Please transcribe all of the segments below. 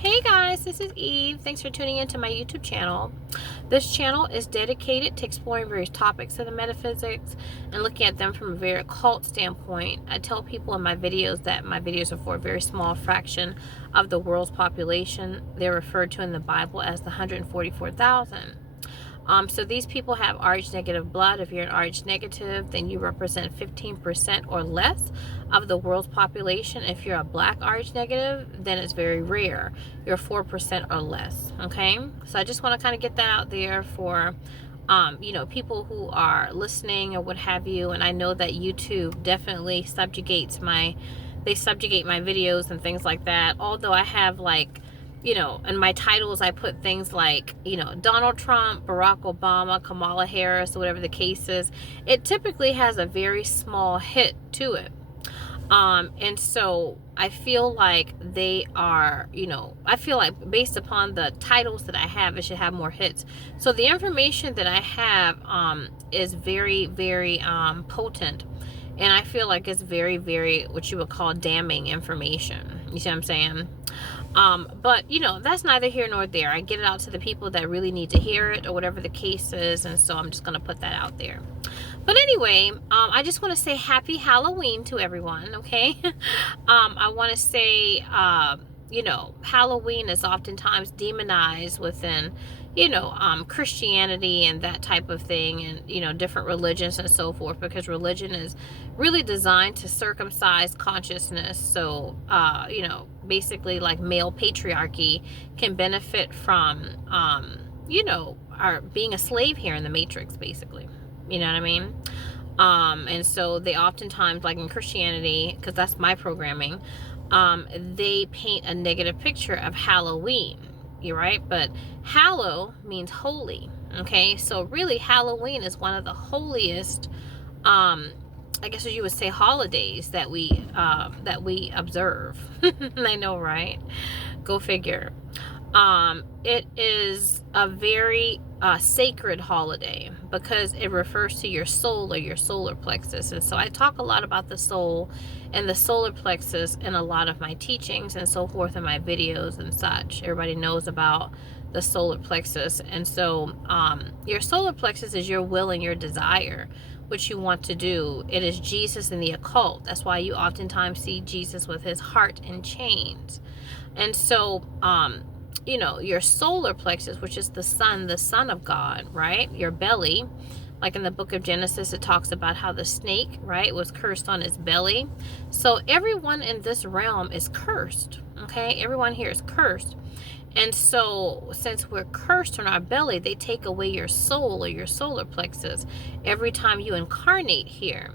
Hey guys, this is Eve. Thanks for tuning into my YouTube channel. This channel is dedicated to exploring various topics of the metaphysics and looking at them from a very occult standpoint. I tell people in my videos that my videos are for a very small fraction of the world's population. They're referred to in the Bible as the 144,000. So these people have Rh negative blood. If you're an Rh negative, then you represent 15% or less of the world's population. If you're a black Rh negative, then it's very rare. You're 4% or less. Okay, so I just want to kind of get that out there for people who are listening or what have you. And I know that YouTube definitely subjugate my videos and things like that. Although I have in my titles, I put things like, Donald Trump, Barack Obama, Kamala Harris, whatever the case is. It typically has a very small hit to it. And so I feel like they are, I feel like based upon the titles that I have, it should have more hits. So the information that I have is very, very potent. And I feel like it's very, very, what you would call damning information. You see what I'm saying? But that's neither here nor there. I get it out to the people that really need to hear it or whatever the case is. And so I'm just going to put that out there. But anyway, I just want to say happy Halloween to everyone. Okay. I want to say, Halloween is oftentimes demonized within, Christianity and that type of thing, and, different religions and so forth, because religion is really designed to circumcise consciousness. So, basically like male patriarchy can benefit from, our being a slave here in the matrix, basically. You know what I mean? And so they oftentimes, like in Christianity, because that's my programming, they paint a negative picture of Halloween. You're right, but hallow means holy. Okay, so really Halloween is one of the holiest, I guess you would say, holidays that we observe. I know, right? Go figure. It is a very sacred holiday because it refers to your soul or your solar plexus. And so I talk a lot about the soul and the solar plexus in a lot of my teachings and so forth in my videos and such. Everybody knows about the solar plexus. And so your solar plexus is your will and your desire, what you want to do. It is Jesus in the occult. That's why you oftentimes see Jesus with his heart in chains. And so your solar plexus, which is the son of God, right? Your belly, like in the book of Genesis, it talks about how the snake, right, was cursed on his belly. So everyone in this realm is cursed. Okay, everyone here is cursed. And so since we're cursed on our belly, they take away your soul or your solar plexus every time you incarnate here.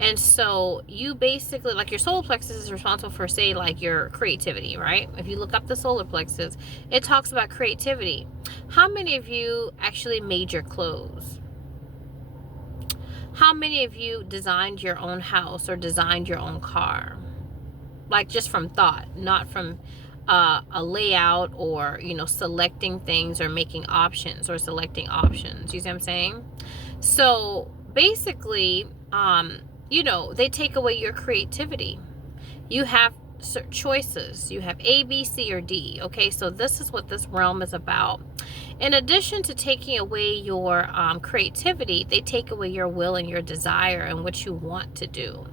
And so you basically, like, your solar plexus is responsible for, say, like your creativity, right? If you look up the solar plexus, it talks about creativity. How many of you actually made your clothes? How many of you designed your own house or designed your own car? Like just from thought, not from a layout or, selecting things or making options or selecting options. You see what I'm saying? So basically, they take away your creativity. You have certain choices. You have A, B, C, or D. Okay, so this is what this realm is about. In addition to taking away your creativity, they take away your will and your desire and what you want to do.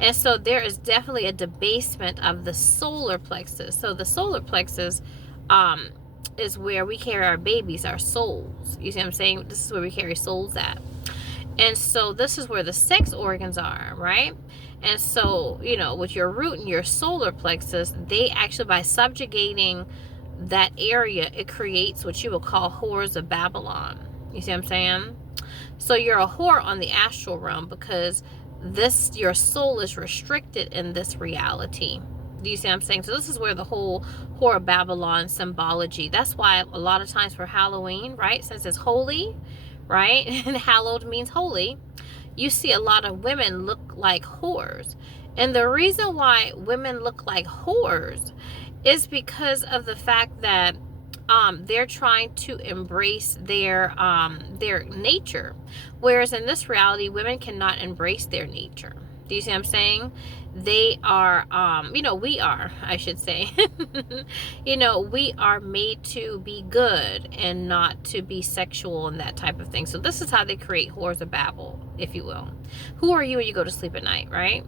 And so there is definitely a debasement of the solar plexus. So the solar plexus is where we carry our babies, our souls. You see what I'm saying? This is where we carry souls at. And so this is where the sex organs are, right? And so, with your root and your solar plexus, they actually, by subjugating that area, it creates what you would call whores of Babylon. You see what I'm saying? So you're a whore on the astral realm because your soul is restricted in this reality. Do you see what I'm saying? So this is where the whole whore of Babylon symbology, that's why a lot of times for Halloween, right, since it's holy, right, and hallowed means holy, you see a lot of women look like whores. And the reason why women look like whores is because of the fact that they're trying to embrace their nature, whereas in this reality, women cannot embrace their nature. Do you see what I'm saying? They are, we are, I should say, we are made to be good and not to be sexual and that type of thing. So this is how they create whores of Babel, if you will. Who are you when you go to sleep at night, right?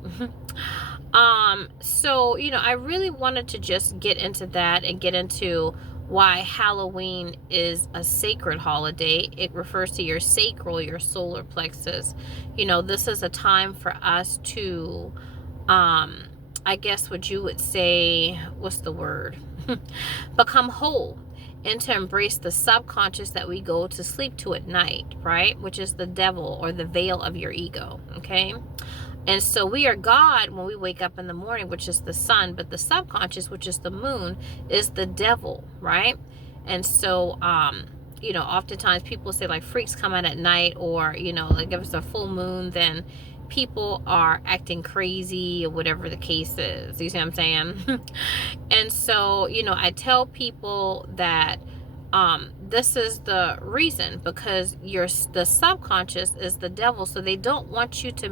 So, I really wanted to just get into that and get into why Halloween is a sacred holiday. It refers to your sacral, your solar plexus. This is a time for us to, I guess what you would say, what's the word? Become whole, and to embrace the subconscious that we go to sleep to at night, right? Which is the devil or the veil of your ego, okay? And so we are God when we wake up in the morning, which is the sun, but the subconscious, which is the moon, is the devil, right? And so, oftentimes people say like freaks come out at night, or, like if it's a full moon, then people are acting crazy or whatever the case is. You see what I'm saying? And so, I tell people that this is the reason, because the subconscious is the devil, so they don't want you to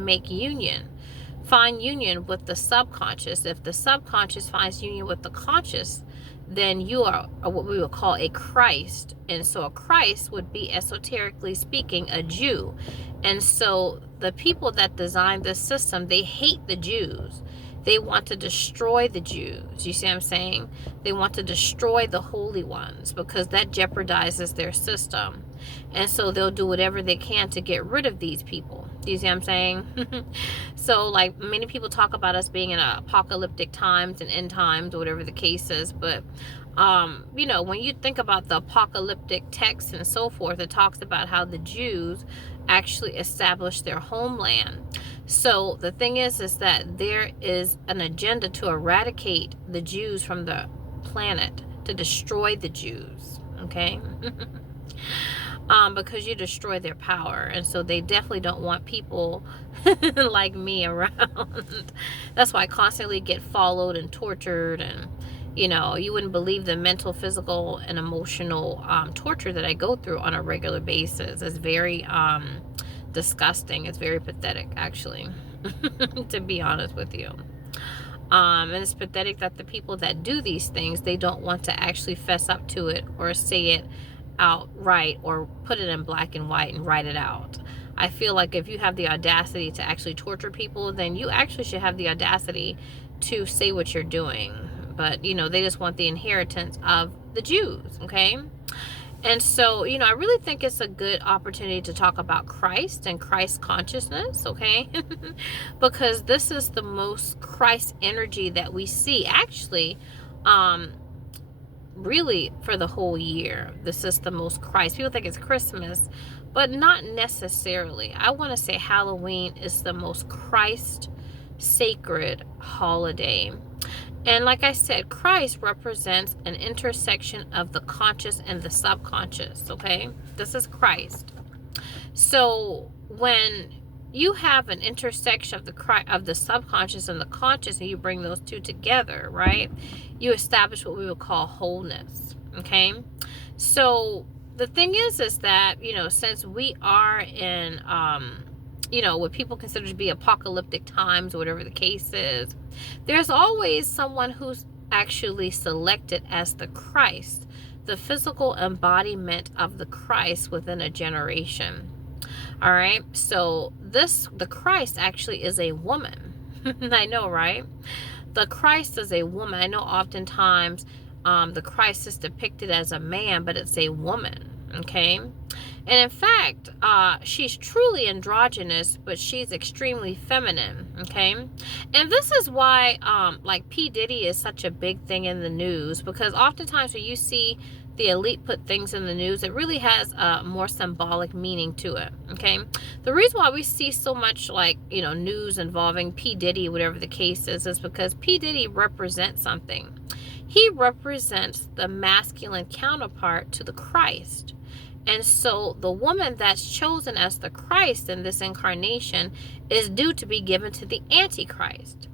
find union with the subconscious. If the subconscious finds union with the conscious, then you are what we would call a Christ. And so a Christ would be, esoterically speaking, a Jew. And so the people that designed this system, they hate the Jews. They want to destroy the Jews. You see what I'm saying? They want to destroy the holy ones, because that jeopardizes their system. And so they'll do whatever they can to get rid of these people. Do you see what I'm saying? So like many people talk about us being in apocalyptic times and end times, or whatever the case is. But, when you think about the apocalyptic texts and so forth, it talks about how the Jews actually established their homeland. So the thing is that there is an agenda to eradicate the Jews from the planet, to destroy the Jews, okay? Because you destroy their power. And so they definitely don't want people like me around. That's why I constantly get followed and tortured, and you wouldn't believe the mental, physical, and emotional torture that I go through on a regular basis. It's very disgusting. It's very pathetic, actually, to be honest with you. And it's pathetic that the people that do these things, they don't want to actually fess up to it or say it outright, or put it in black and white and write it out. I feel like if you have the audacity to actually torture people, then you actually should have the audacity to say what you're doing. But, they just want the inheritance of the Jews, okay? And so, I really think it's a good opportunity to talk about Christ and Christ consciousness, okay? Because this is the most Christ energy that we see, actually, really for the whole year. This is the most Christ. People think it's Christmas, but not necessarily. I want to say Halloween is the most Christ sacred holiday. And like I said, Christ represents an intersection of the conscious and the subconscious, okay? This is Christ. So when you have an intersection of the subconscious and the conscious, and you bring those two together, right? You establish what we would call wholeness, okay? So the thing is that, since we are in, what people consider to be apocalyptic times, or whatever the case is, there's always someone who's actually selected as the Christ, the physical embodiment of the Christ within a generation. All right, so the Christ actually is a woman. I know, right? The Christ is a woman. I know oftentimes the Christ is depicted as a man, but it's a woman, okay? And in fact, she's truly androgynous, but she's extremely feminine, okay? And this is why, like P. Diddy is such a big thing in the news, because oftentimes when you see the elite put things in the news, it really has a more symbolic meaning to it, okay? The reason why we see so much, like, news involving P. Diddy, whatever the case is because P. Diddy represents something. He represents the masculine counterpart to the Christ. And so the woman that's chosen as the Christ in this incarnation is due to be given to the antichrist.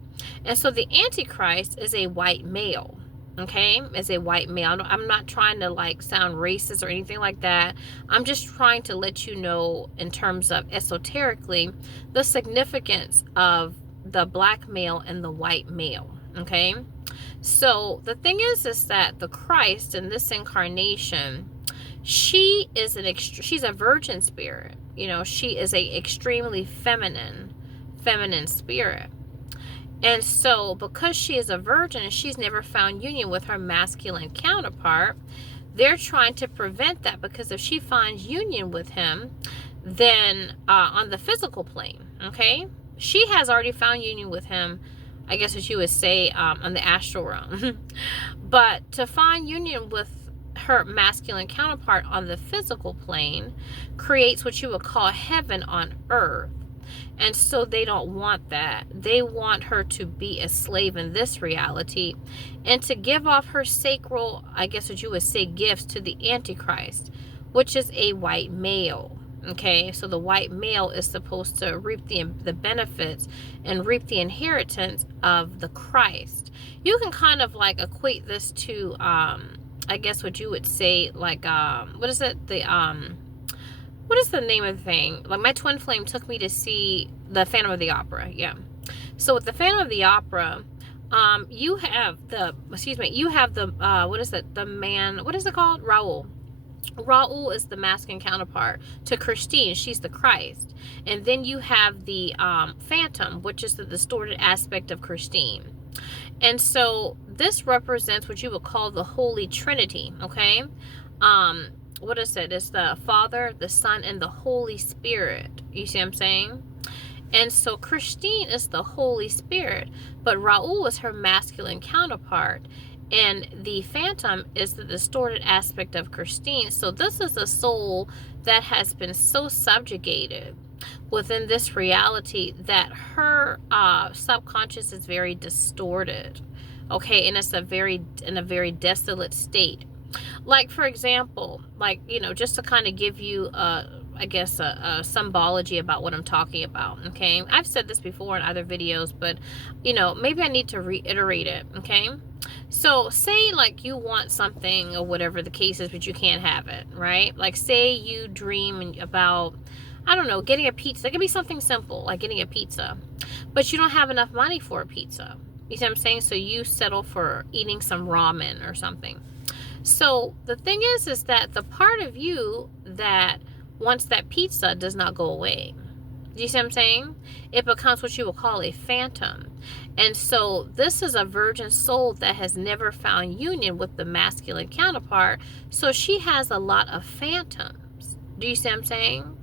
And so the antichrist is a white male, okay? Is a white male. I'm not trying to like sound racist or anything like that. I'm just trying to let you know, in terms of esoterically, the significance of the black male and the white male. Okay, so the thing is that the Christ in this incarnation, she's a virgin spirit. You know, she is a extremely feminine spirit. And so because she is a virgin and she's never found union with her masculine counterpart, they're trying to prevent that, because if she finds union with him, then on the physical plane, okay, she has already found union with him, I guess what you would say, on the astral realm. But to find union with her masculine counterpart on the physical plane creates what you would call heaven on earth. And so they don't want that. They want her to be a slave in this reality and to give off her sacral, I guess what you would say, gifts to the antichrist, which is a white male. Okay, so the white male is supposed to reap the benefits and reap the inheritance of the Christ. You can kind of like equate this to I guess what you would say, like what is it, what is the name of the thing? Like, my twin flame took me to see the Phantom of the Opera. Yeah. So with the Phantom of the Opera, you have the what is it? The man, what is it called? Raul. Raul is the masculine counterpart to Christine. She's the Christ. And then you have the Phantom, which is the distorted aspect of Christine. And so this represents what you would call the Holy Trinity. Okay. What is it? It's the Father, the Son, and the Holy Spirit. You see what I'm saying? And so Christine is the Holy Spirit, but Raul is her masculine counterpart, and the Phantom is the distorted aspect of Christine. So this is a soul that has been so subjugated within this reality that her subconscious is very distorted. Okay, and it's in a very desolate state. Like, for example, like, you know, just to kind of give you I guess a symbology about what I'm talking about. Okay, I've said this before in other videos, but you know, maybe I need to reiterate it. Okay, so say like you want something or whatever the case is, but you can't have it, right? Like, say you dream about, I don't know, getting a pizza. It could be something simple like getting a pizza, but you don't have enough money for a pizza. You see what I'm saying? So you settle for eating some ramen or something. So the thing is that the part of you that wants that pizza does not go away. Do you see what I'm saying? It becomes what you would call a phantom. And so this is a virgin soul that has never found union with the masculine counterpart. So she has a lot of phantoms. Do you see what I'm saying?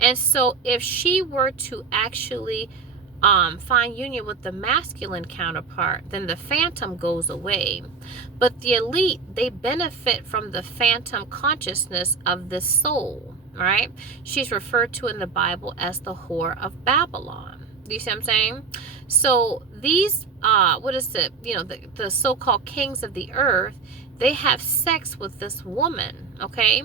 And so if she were to actually find union with the masculine counterpart, then the phantom goes away. But the elite, they benefit from the phantom consciousness of this soul, right? She's referred to in the Bible as the whore of Babylon. Do you see what I'm saying? So these, what is it? You know, the so-called kings of the earth, they have sex with this woman, okay?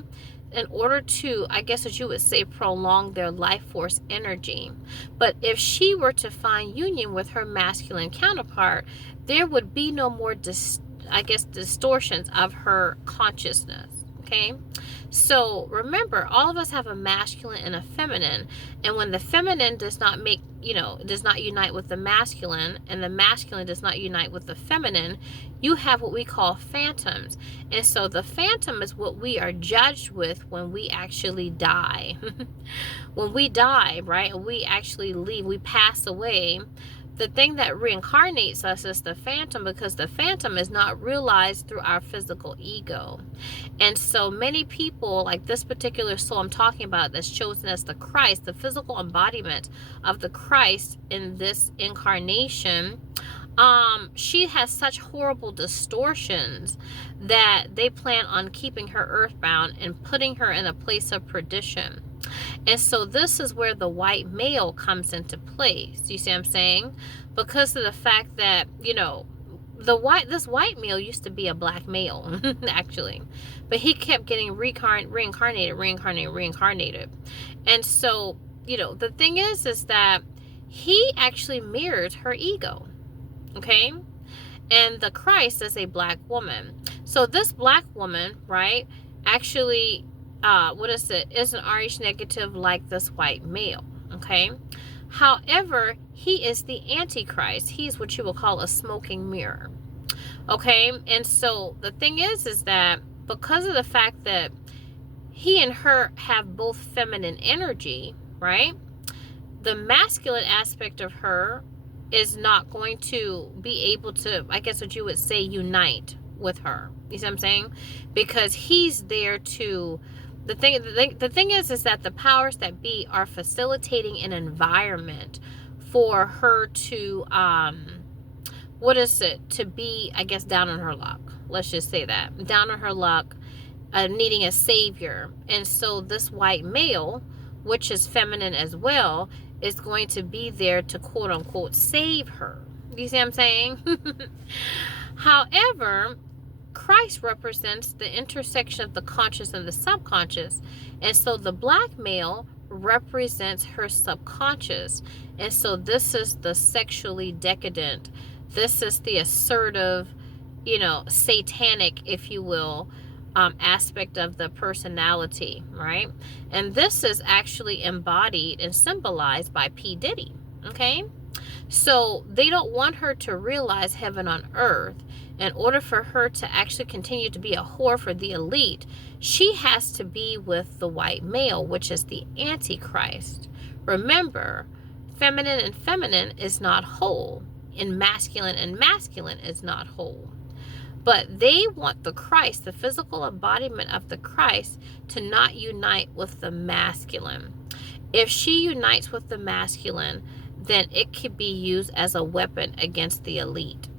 In order to, I guess what you would say, prolong their life force energy. But if she were to find union with her masculine counterpart, there would be no more, distortions of her consciousness. Okay, so remember, all of us have a masculine and a feminine, and when the feminine does not unite with the masculine, and the masculine does not unite with the feminine, you have what we call phantoms. And so the phantom is what we are judged with when we actually die. When we die, right, we actually leave, we pass away. The thing that reincarnates us is the phantom, because the phantom is not realized through our physical ego. And so many people, like this particular soul I'm talking about that's chosen as the Christ, the physical embodiment of the Christ in this incarnation, she has such horrible distortions that they plan on keeping her earthbound and putting her in a place of perdition. And so this is where the white male comes into place. You see what I'm saying? Because of the fact that, you know, this white male used to be a black male, actually. But he kept getting reincarnated. And so, you know, the thing is that he actually mirrors her ego. Okay? And the Christ is a black woman. So this black woman, right, actually, is an RH negative like this white male. Okay? However, he is the antichrist. He's what you will call a smoking mirror. Okay, and so the thing is that because of the fact that he and her have both feminine energy, right? The masculine aspect of her is not going to be able to, I guess what you would say, unite with her. You see what I'm saying? Because he's there to, the thing is that the powers that be are facilitating an environment for her to, what is it? To be, I guess, down on her luck. Let's just say that. Down on her luck, needing a savior. And so this white male, which is feminine as well, is going to be there to quote unquote save her. You see what I'm saying? However, Christ represents the intersection of the conscious and the subconscious. And so the black male represents her subconscious. And so this is the sexually decadent. This is the assertive, satanic, if you will, aspect of the personality, right? And this is actually embodied and symbolized by P. Diddy, okay? So they don't want her to realize heaven on earth. In order for her to actually continue to be a whore for the elite, she has to be with the white male, which is the antichrist. Remember, feminine and feminine is not whole, and masculine is not whole. But they want the Christ, the physical embodiment of the Christ, to not unite with the masculine. If she unites with the masculine, then it could be used as a weapon against the elite.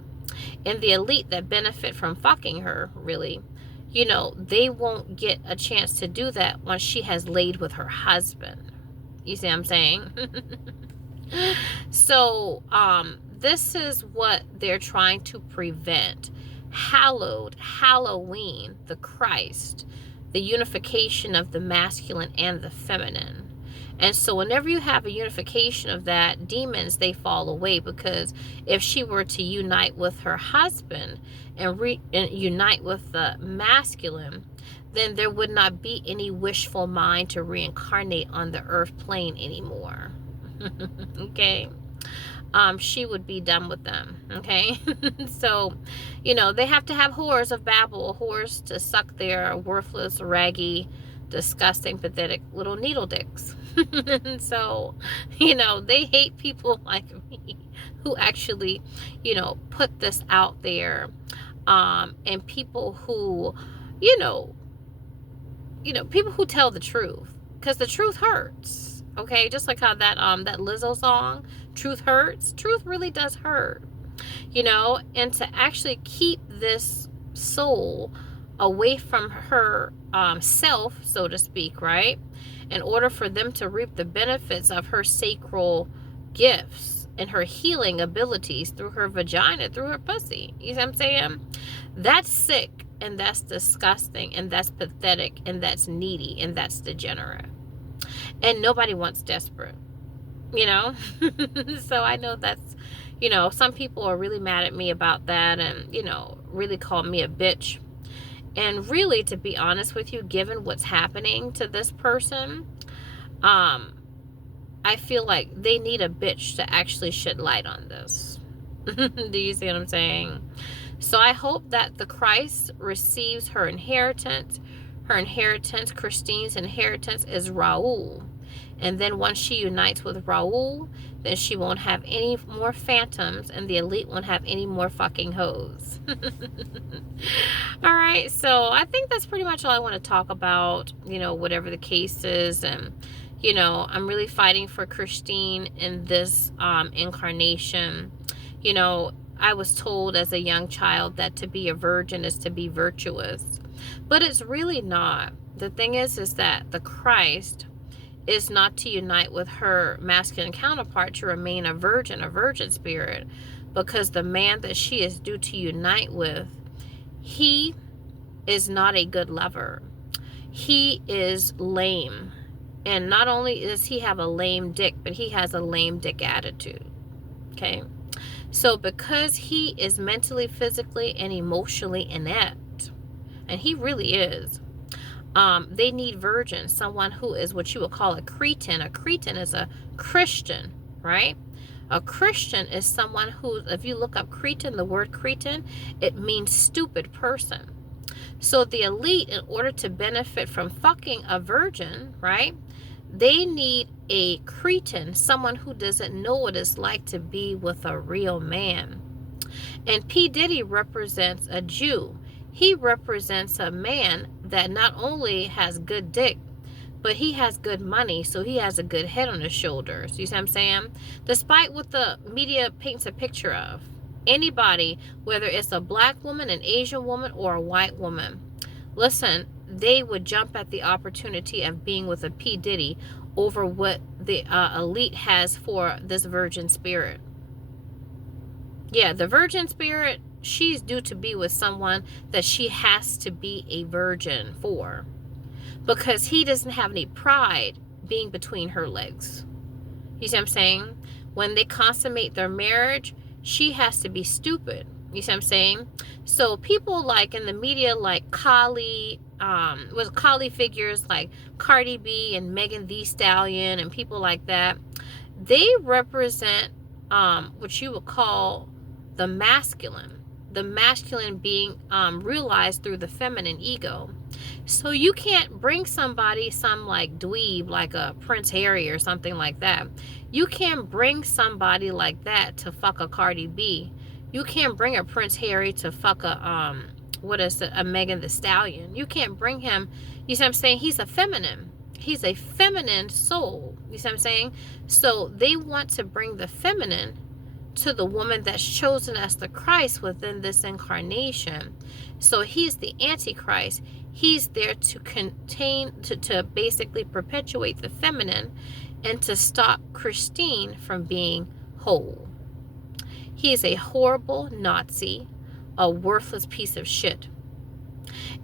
And the elite that benefit from fucking her, really, they won't get a chance to do that once she has laid with her husband. You see what I'm saying? So, this is what they're trying to prevent. Hallowed Halloween, the Christ, the unification of the masculine and the feminine. And so whenever you have a unification of that, demons, they fall away, because if she were to unite with her husband and unite with the masculine, then there would not be any wishful mind to reincarnate on the earth plane anymore. Okay? She would be done with them. Okay? So, they have to have whores of Babel, whores to suck their worthless, raggy, disgusting, pathetic little needle dicks. And so, they hate people like me who actually, put this out there. And people who, people who tell the truth, because the truth hurts. Okay, just like how that Lizzo song, Truth Hurts. Truth really does hurt, and to actually keep this soul away from her self, so to speak, right? In order for them to reap the benefits of her sacral gifts and her healing abilities through her vagina, through her pussy. You see what I'm saying? That's sick, and that's disgusting, and that's pathetic, and that's needy, and that's degenerate. And nobody wants desperate, So I know that's, some people are really mad at me about that, and, really call me a bitch. And really, to be honest with you, given what's happening to this person, I feel like they need a bitch to actually shed light on this. Do you see what I'm saying? So I hope that the Christ receives her inheritance. Her inheritance, Christine's inheritance, is Raul. And then once she unites with Raul, then she won't have any more phantoms, and the elite won't have any more fucking hoes. All right, so I think that's pretty much all I want to talk about, whatever the case is. And, I'm really fighting for Christine in this incarnation. I was told as a young child that to be a virgin is to be virtuous. But it's really not. The thing is that the Christ is not to unite with her masculine counterpart to remain a virgin spirit, because the man that she is due to unite with, he is not a good lover. He is lame. And not only does he have a lame dick, but he has a lame dick attitude. Okay? So because he is mentally, physically, and emotionally inept, and he really is, they need virgins, someone who is what you would call a cretin. A cretin is a Christian, right? A Christian is someone who, if you look up Cretan, the word Cretan, it means stupid person. So the elite, in order to benefit from fucking a virgin, right, they need a Cretan, someone who doesn't know what it's like to be with a real man. And P. Diddy represents a Jew. He represents a man that not only has good dick, but he has good money, so he has a good head on his shoulders. You see what I'm saying? Despite what the media paints a picture of, anybody, whether it's a black woman, an Asian woman, or a white woman, listen, they would jump at the opportunity of being with a P. Diddy over what the elite has for this virgin spirit. Yeah, the virgin spirit, she's due to be with someone that she has to be a virgin for, because he doesn't have any pride being between her legs. You see what I'm saying? When they consummate their marriage, she has to be stupid. You see what I'm saying? So people like in the media, like Kali, with Kali figures like Cardi B and Megan Thee Stallion and people like that, they represent what you would call the masculine being realized through the feminine ego. So you can't bring somebody, some like dweeb, like a Prince Harry or something like that. You can't bring somebody like that to fuck a Cardi B. You can't bring a Prince Harry to fuck a a Megan Thee Stallion. You can't bring him. You see what I'm saying? He's a feminine. He's a feminine soul. You see what I'm saying? So they want to bring the feminine to the woman that's chosen as the Christ within this incarnation. So he's the antichrist. He's there to contain, to basically perpetuate the feminine and to stop Christine from being whole. He is a horrible Nazi, a worthless piece of shit.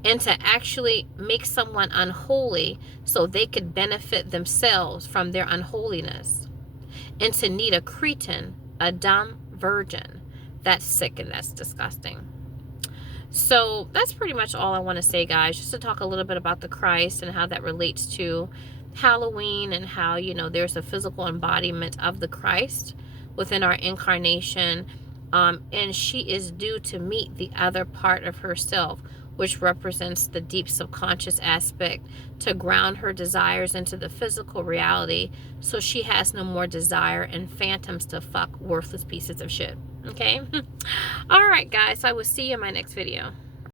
And to actually make someone unholy so they could benefit themselves from their unholiness. And to need a Cretan, a dumb virgin. That's sick and that's disgusting. So that's pretty much all I want to say, guys, just to talk a little bit about the Christ and how that relates to Halloween and how, you know, there's a physical embodiment of the Christ within our incarnation. And she is due to meet the other part of herself, which represents the deep subconscious aspect, to ground her desires into the physical reality so she has no more desire and phantoms to fuck worthless pieces of shit. Okay? All right, guys. I will see you in my next video.